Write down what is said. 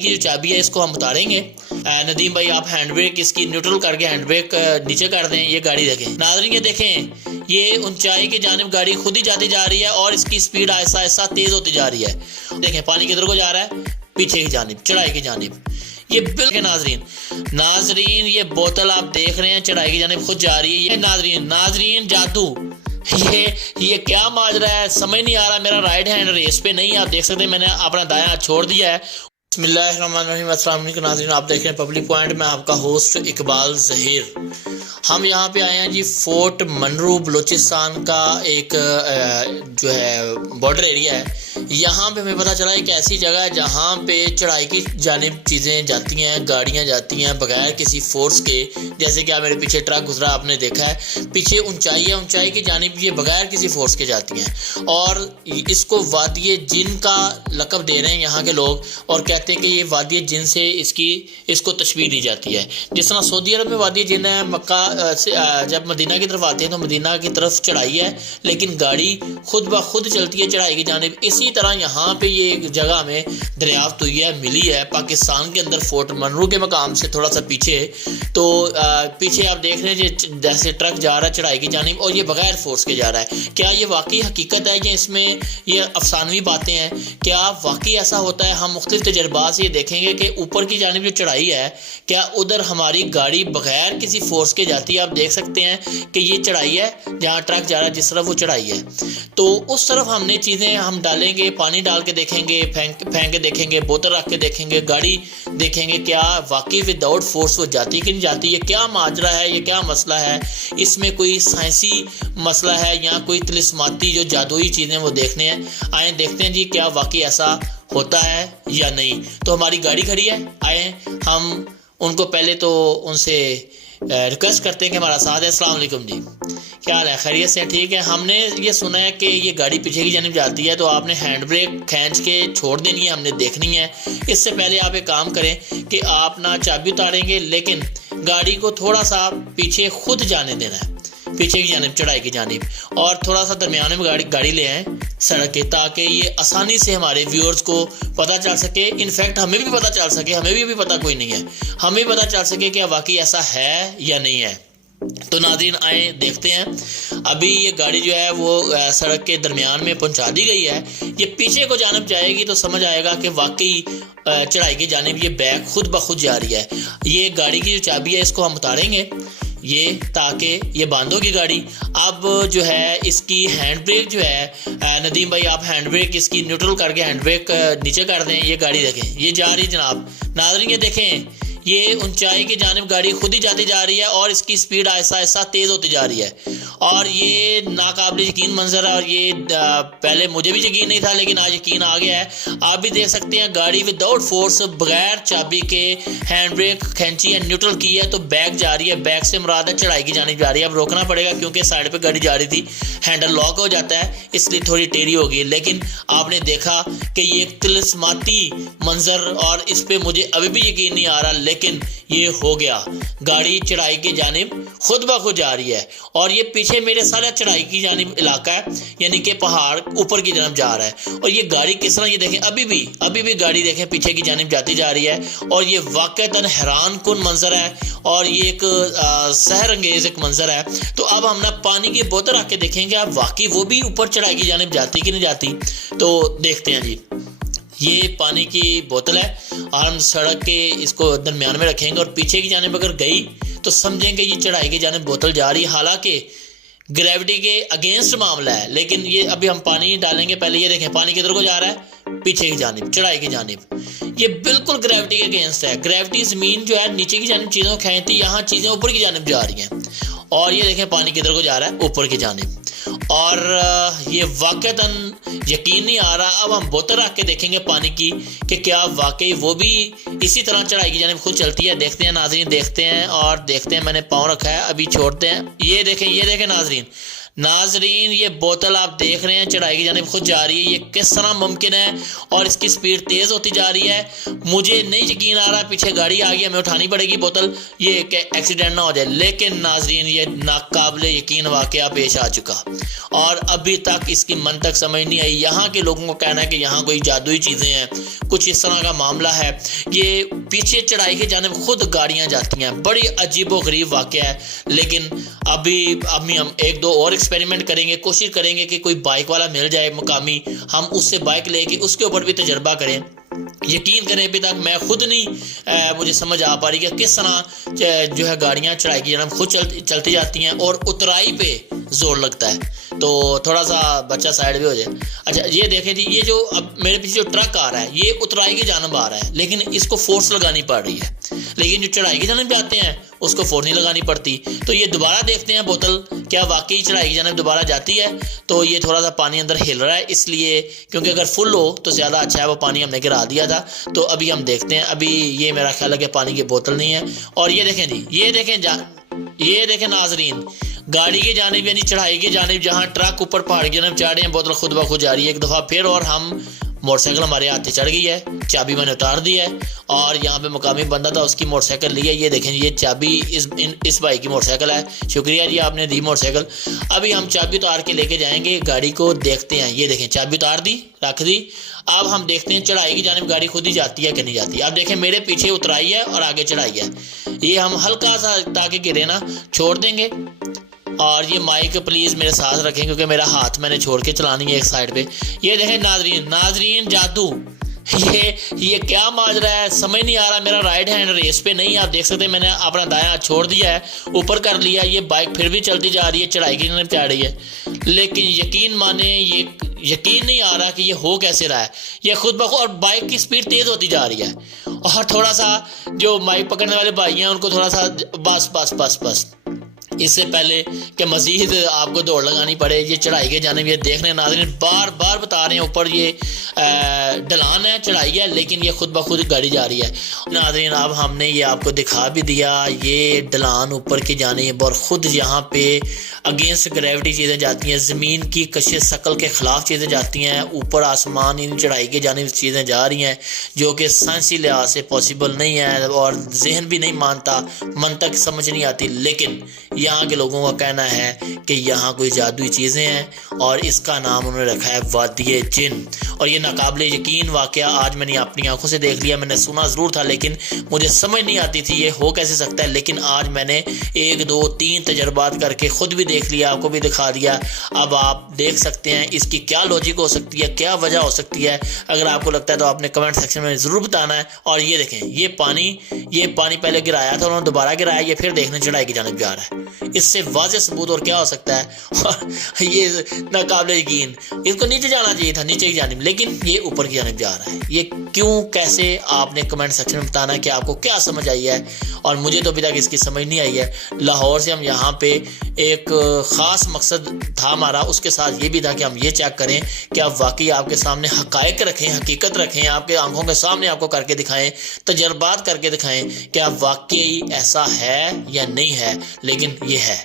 یہ جو چابی ہے اس کو ہم اتاریں گے. ندیم بھائی آپ ہینڈ بریک اس کی نیوٹرل کر کے ہینڈ بریک نیچے کر دیں. یہ گاڑی دیکھیں ناظرین، یہ دیکھیں یہ اونچائی کی جانب گاڑی خود ہی جاتی جا رہی ہے اور اس کی سپیڈ آہستہ آہستہ تیز ہوتی جا رہی ہے. دیکھیں پانی کدھر کو جا رہا ہے، پیچھے کی جانب، چڑھائی کی جانب. یہ بالکل ناظرین یہ بوتل آپ دیکھ رہے ہیں چڑھائی کی جانب خود جا رہی ہے. یہ ناظرین جادو، یہ کیا ماجرا ہے سمجھ نہیں آ رہا. میرا رائٹ ہینڈ ریس پہ نہیں، آپ دیکھ سکتے ہیں میں نے اپنا دایاں ہاتھ چھوڑ دیا ہے. بسم اللہ الرحمن الرحیم. السلام علیکم ناظرین، آپ دیکھ رہے ہیں پبلک پوائنٹ. میں آپ کا ہوسٹ اقبال ظہیر. ہم یہاں پہ آئے ہیں جی فورٹ منرو بلوچستان کا ایک جو ہے بارڈر ایریا ہے. یہاں پہ ہمیں پتہ چلا ایک ایسی جگہ ہے جہاں پہ چڑھائی کی جانب چیزیں جاتی ہیں، گاڑیاں جاتی ہیں بغیر کسی فورس کے. جیسے کہ آپ میرے پیچھے ٹرک گزرا آپ نے دیکھا ہے، پیچھے اونچائی ہے، اونچائی کی جانب یہ بغیر کسی فورس کے جاتی ہیں. اور اس کو وادی جن کا لقب دے رہے ہیں یہاں کے لوگ، اور کہتے ہیں کہ یہ وادی جن سے اس کو تشبیہ دی جاتی ہے. جس طرح سعودی عرب میں وادی جن ہے، مکہ سے جب مدینہ کی طرف آتے ہیں تو مدینہ کی طرف چڑھائی ہے لیکن گاڑی خود بخود چلتی ہے چڑھائی کی جانب. اسی طرح یہاں پہ یہ ایک جگہ میں دریافت ہوئی ہے، ملی ہے پاکستان کے اندر فورٹ منرو کے مقام سے تھوڑا سا پیچھے. تو پیچھے آپ دیکھ رہے ہیں جیسے ٹرک جا رہا ہے چڑھائی کی جانب اور یہ بغیر فورس کے جا رہا ہے. کیا یہ واقعی حقیقت ہے یا اس میں یہ افسانوی باتیں ہیں؟ کیا واقعی ایسا ہوتا ہے؟ ہم مختلف تجربات سے یہ دیکھیں گے کہ اوپر کی جانب جو چڑھائی ہے کیا ادھر ہماری گاڑی بغیر کسی فورس کے جاتی ہے. آپ دیکھ سکتے ہیں کہ یہ چڑھائی ہے جہاں ٹرک جا رہا ہے، جس طرف وہ چڑھائی ہے تو اس طرف ہم نے چیزیں ہم ڈالیں گے، پانی ڈال کے دیکھیں گے، پھینک کے دیکھیں گے، بوتل رکھ کے دیکھیں گے، گاڑی دیکھیں گے کیا واقعی وداؤٹ فورس وہ جاتی کہ نہیں جاتی. یہ کیا ماجرا ہے، یہ کیا مسئلہ ہے؟ اس میں کوئی سائنسی مسئلہ ہے یا کوئی طلسماتی جو جادوئی چیزیں وہ دیکھنے ہیں. آئیں دیکھتے ہیں جی کیا واقعی ایسا ہوتا ہے یا نہیں. تو ہماری گاڑی کھڑی ہے، آئیں ہم ان کو پہلے تو ان سے ریکویسٹ کرتے ہیں کہ ہمارا ساتھ ہے. السلام علیکم جی، کیا حال ہے؟ خیریت سے ٹھیک ہے. ہم نے یہ سنا ہے کہ یہ گاڑی پیچھے کی جانب جاتی ہے تو آپ نے ہینڈ بریک کھینچ کے چھوڑ دینی ہے، ہم نے دیکھنی ہے. اس سے پہلے آپ ایک کام کریں کہ آپ نہ چابی اتاریں گے لیکن گاڑی کو تھوڑا سا پیچھے خود جانے دینا ہے، پیچھے کی جانب چڑھائی کی جانب، اور تھوڑا سا درمیان میں گاڑی لے آئیں سڑک کے، تاکہ یہ آسانی سے ہمارے ویورز کو پتہ چل سکے. انفیکٹ ہمیں بھی پتہ چل سکے، ہمیں بھی پتہ کوئی نہیں ہے، ہمیں پتہ چل سکے کہ واقعی ایسا ہے یا نہیں ہے. تو ناظرین آئیں دیکھتے ہیں. ابھی یہ گاڑی جو ہے وہ سڑک کے درمیان میں پہنچا دی گئی ہے. یہ پیچھے کو جانب جائے گی تو سمجھ آئے گا کہ واقعی چڑھائی کی جانب یہ بیک خود بخود جا رہی ہے. یہ گاڑی کی جو چابی ہے اس کو ہم اتاریں گے یہ تاکہ یہ بند ہوگی گاڑی. اب جو ہے اس کی ہینڈ بریک جو ہے ندیم بھائی آپ ہینڈ بریک اس کی نیوٹرل کر کے ہینڈ بریک نیچے کر دیں. یہ گاڑی دیکھیں یہ جا رہی جناب ناظرین، یہ دیکھیں یہ اونچائی کی جانب گاڑی خود ہی جاتی جا رہی ہے اور اس کی سپیڈ آہستہ آہستہ تیز ہوتی جا رہی ہے. اور یہ ناقابل یقین منظر ہے، اور یہ پہلے مجھے بھی یقین نہیں تھا لیکن آج یقین آ گیا ہے. آپ بھی دیکھ سکتے ہیں گاڑی وداؤٹ فورس بغیر چابی کے ہینڈ بریک کھینچی ہے، نیوٹرل کی ہے تو بیک جا رہی ہے. بیک سے مراد ہے چڑھائی کی جانب جا رہی ہے. اب روکنا پڑے گا کیونکہ سائڈ پہ گاڑی جا رہی تھی، ہینڈل لاک ہو جاتا ہے اس لیے تھوڑی ٹیڑھی ہوگی. لیکن آپ نے دیکھا کہ یہ ایک طلسماتی منظر، اور اس پہ مجھے ابھی بھی یقین نہیں آ رہا لیکن یہ ہو گیا. گاڑی چڑھائی کی جانب خود بخود جا رہی ہے اور یہ پیچھے میرے سارے چڑھائی کی جانب علاقہ ہے، یعنی کہ پہاڑ اوپر کی جانب جا رہا ہے. اور یہ گاڑی کس طرح، یہ دیکھیں ابھی بھی گاڑی دیکھیں پیچھے کی جانب جاتی جا رہی ہے. اور یہ واقعتاً حیران کن منظر ہے اور یہ ایک سحر انگیز ایک منظر ہے. تو اب ہم نا پانی کی بوتل رکھ کے دیکھیں گے اب واقعی وہ بھی اوپر چڑھائی کی جانب جاتی کہ نہیں جاتی. تو دیکھتے ہیں جی. یہ پانی کی بوتل ہے اور ہم سڑک کے اس کو درمیان میں رکھیں گے اور پیچھے کی جانب اگر گئی تو سمجھیں کہ یہ چڑھائی کی جانب بوتل جا رہی ہے. حالانکہ گریوٹی کے اگینسٹ معاملہ ہے لیکن یہ ابھی ہم پانی ڈالیں گے. پہلے یہ دیکھیں پانی کدھر کو جا رہا ہے، پیچھے کی جانب چڑھائی کی جانب. یہ بالکل گریوٹی کے اگینسٹ ہے. گریوٹی زمین جو ہے نیچے کی جانب چیزوں کو کھینچتی، یہاں چیزیں اوپر کی جانب جا رہی ہیں. اور یہ دیکھیں پانی کدھر کو جا رہا ہے، اوپر کی جانب. اور یہ واقعتاً یقین نہیں آ رہا. اب ہم بوتل رکھ کے دیکھیں گے پانی کی کہ کیا واقعی وہ بھی اسی طرح چڑھائی کی جانب خود چلتی ہے. دیکھتے ہیں ناظرین، دیکھتے ہیں اور دیکھتے ہیں. میں نے پاؤں رکھا ہے، ابھی چھوڑتے ہیں. یہ دیکھیں ناظرین ناظرین یہ بوتل آپ دیکھ رہے ہیں چڑھائی کی جانب خود جا رہی ہے، یہ کس طرح ممکن ہے؟ اور اس کی سپیڈ تیز ہوتی جا رہی ہے، مجھے نہیں یقین آ رہا، پیچھے گاڑی آ گئی، ہمیں اٹھانی پڑے گی بوتل یہ کہ ایکسیڈنٹ نہ ہو جائے، لیکن ناظرین یہ ناقابل یقین واقعہ پیش آ چکا اور ابھی تک اس کی منطق سمجھ نہیں آئی۔ یہاں کے لوگوں کو کہنا ہے کہ یہاں کوئی جادوئی چیزیں ہیں، کچھ اس طرح کا معاملہ ہے، یہ پیچھے چڑھائی کی جانب خود گاڑیاں جاتی ہیں، بڑی عجیب و غریب واقعہ ہے۔ لیکن ابھی ہم ایک دو اور ایکسپیریمنٹ کریں گے، کوشش کریں گے کہ کوئی بائک والا مل جائے مقامی، ہم اس سے بائک لے کے اس کے اوپر بھی تجربہ کریں۔ یقین کریں ابھی تک میں خود نہیں مجھے سمجھ آ پا رہی کہ کس طرح جو ہے گاڑیاں چڑھائی کی جانب خود چلتی جاتی ہیں اور اترائی پہ زور لگتا ہے۔ تو تھوڑا سا بچہ سائڈ بھی ہو جائے۔ اچھا یہ دیکھیں جی، یہ جو اب میرے پیچھے جو ٹرک آ رہا ہے یہ اترائی کی جانب آ رہا ہے، لیکن اس کو فورس لگانی پڑ رہی ہے، لیکن جو چڑھائی کی جانب جاتے ہیں اس کو فورس نہیں لگانی پڑتی۔ تو یہ دوبارہ دیکھتے ہیں بوتل کیا واقعی چڑھائی کی جانب دوبارہ جاتی ہے۔ تو یہ تھوڑا سا پانی اندر ہل رہا ہے، اس لیے کیونکہ اگر فل ہو تو زیادہ اچھا ہے، وہ پانی ہم نے گرا دیا تھا۔ تو ابھی ہم دیکھتے ہیں، ابھی یہ میرا خیال ہے کہ پانی کی بوتل نہیں ہے۔ اور یہ دیکھیں جی، یہ دیکھیں ناظرین، گاڑی کی جانب یعنی چڑھائی کی جانب جہاں ٹرک اوپر پہاڑ کی جانب چڑھ رہے ہیں، بوتل خود بخود جا رہی ہے ایک دفعہ پھر، اور ہم موٹر سائیکل ہمارے ہاتھ سے چڑھ گئی ہے، چابی میں نے اتار دی ہے، اور یہاں پہ مقامی بندہ تھا اس کی موٹر سائیکل لی ہے۔ یہ دیکھیں یہ چابی اس بھائی کی موٹر سائیکل ہے، شکریہ جی آپ نے دی موٹر سائیکل۔ ابھی ہم چابی اتار کے لے کے جائیں گے گاڑی کو، دیکھتے ہیں۔ یہ دیکھیں چابی اتار دی، رکھ دی، اب ہم دیکھتے ہیں چڑھائی کی جانب گاڑی خود ہی جاتی ہے کہ نہیں جاتی۔ اب دیکھیں میرے پیچھے اترائی ہے اور آگے چڑھائی ہے، یہ ہم ہلکا سا تاکہ گرے نا چھوڑ دیں گے۔ اور یہ مائک پلیز میرے ساتھ رکھیں کیونکہ میرا ہاتھ میں نے چھوڑ کے چلانی ہے ایک سائڈ پہ۔ یہ دیکھیں ناظرین جادو، یہ کیا ماجرا ہے سمجھ نہیں آ رہا۔ میرا رائٹ ہینڈ ریس پہ نہیں، آپ دیکھ سکتے ہیں میں نے اپنا دایاں ہاتھ چھوڑ دیا ہے، اوپر کر لیا، یہ بائک پھر بھی چلتی جا رہی ہے، چڑھائی کی جانب جا رہی ہے، لیکن یقین مانیں یہ یقین نہیں آ رہا کہ یہ ہو کیسے رہا ہے۔ یہ خود بخود، اور بائک کی سپیڈ تیز ہوتی جا رہی ہے، اور تھوڑا سا جو مائک پکڑنے والے بھائی ہیں ان کو تھوڑا سا بس اس سے پہلے کہ مزید آپ کو دوڑ لگانی پڑے، یہ چڑھائی کے جانب یہ دیکھ رہے ہیں ناظرین، بار بار بتا رہے ہیں اوپر یہ ڈھلان ہے، چڑھائی ہے، لیکن یہ خود بخود گاڑی جا رہی ہے۔ ناظرین اب ہم نے یہ آپ کو دکھا بھی دیا، یہ ڈھلان اوپر کی جانب اور خود یہاں پہ اگینسٹ گریوٹی چیزیں جاتی ہیں، زمین کی کشش ثقل کے خلاف چیزیں جاتی ہیں، اوپر آسمان ان چڑھائی کی جانب چیزیں جا رہی ہیں جو کہ سائنسی لحاظ سے پاسبل نہیں ہے اور ذہن بھی نہیں مانتا، منطق سمجھ نہیں آتی، لیکن یہاں کے لوگوں کا کہنا ہے کہ یہاں کوئی جادوئی چیزیں ہیں اور اس کا نام انہوں نے رکھا ہے وادی جن۔ اور یہ ناقابل یقین واقعہ آج میں نے اپنی آنکھوں سے دیکھ لیا، میں نے سنا ضرور تھا لیکن مجھے سمجھ نہیں آتی تھی یہ ہو کیسے سکتا ہے، لیکن آج میں نے 1 2 3 تجربات کر کے خود بھی دیکھ لیا، آپ کو بھی دکھا دیا۔ اب آپ دیکھ سکتے ہیں اس کی کیا لاجک ہو سکتی ہے، کیا وجہ ہو سکتی ہے۔ اگر آپ کو لگتا ہے تو آپ نے کمنٹ سیکشن میں ضرور بتانا ہے۔ اور یہ دیکھیں یہ پانی پہلے گرایا تھا، انہوں نے دوبارہ گرایا، یہ پھر دیکھنے چڑھائی کی جانب جا رہا ہے۔ اس سے واضح ثبوت اور کیا ہو سکتا ہے؟ یہ ناقابل یقین، اس کو نیچے جانا چاہیے تھا، نیچے کی جانب، لیکن یہ اوپر کی جانب جا رہا ہے۔ یہ کیوں کیسے آپ نے کمنٹ سیکشن میں بتانا کہ آپ کو کیا سمجھ آئی ہے، اور مجھے تو ابھی تک اس کی سمجھ نہیں آئی ہے۔ لاہور سے ہم یہاں پہ ایک خاص مقصد تھا ہمارا، اس کے ساتھ یہ بھی تھا کہ ہم یہ چیک کریں کہ آپ واقعی آپ کے سامنے حقائق رکھیں، حقیقت رکھیں، آپ کے آنکھوں کے سامنے آپ کو کر کے دکھائیں، تجربات کر کے دکھائیں کہ آپ واقعی ایسا ہے یا نہیں ہے، لیکن یہ ہے۔